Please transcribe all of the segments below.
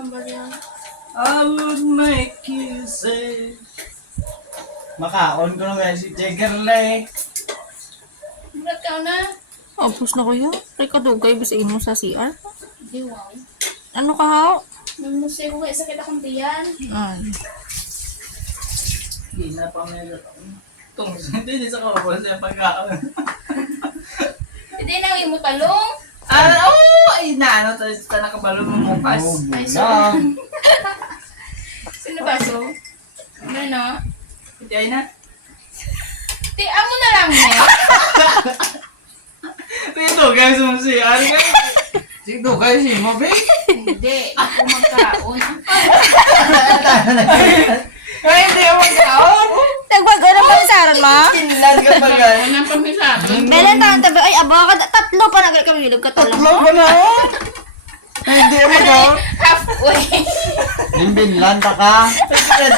mambalyan. I would make you say. Makaon ko na guys si Jaggerle. Mulat ka na. Opus na kuya. Kay kadugay bisa imo sa CR. Di wow. Ano ka haw? Namusay ko kaya sakit akong tiyan. Ay. Hindi na pa meron ako. Hindi sa kapapos sa pagkaon. Hindi na mo talong. Ay na ano tayo sa nakabalo mo bukas. Ay, sorry. Sino ba so? Ano no? Hindi ay na. Ti, amo na lang eh. Ito guys mo si Ari. Ito guys si mo be. Hindi, ako magkaon. Ay hindi ako magkaon. Nagbago na pa sa aron ma? Kinlan ka pa guys. Anong pamisabi? Belan taon tabi ay aba ka tatlo pa nagay kami hilog ka talo. Tatlo ba na? Ay hindi ako magkaon. Halfway. Limbinlan ta ka.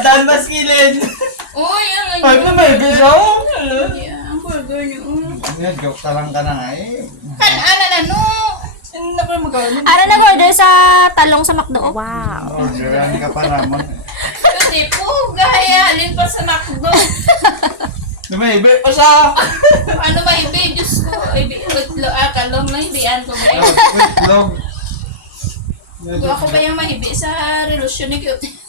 Dan maskilid. Uy, ang Ay na may bisaw. ang burger niyo. Nga, joke ta lang ka na nga eh. Kan-ana na no. Hindi na pa magkaon. Ara nag-order sa talong sa McDo. Wow. Orderan ka pa naman. Kasi po, gaya, alin pa sa McDo. Lumaybe pa sa. Ano ba ibe? Diyos ko. Ibe, kalong na ibian ko ba? Wait, log. Ako ba yung mahibi sa relusyon ni Cute?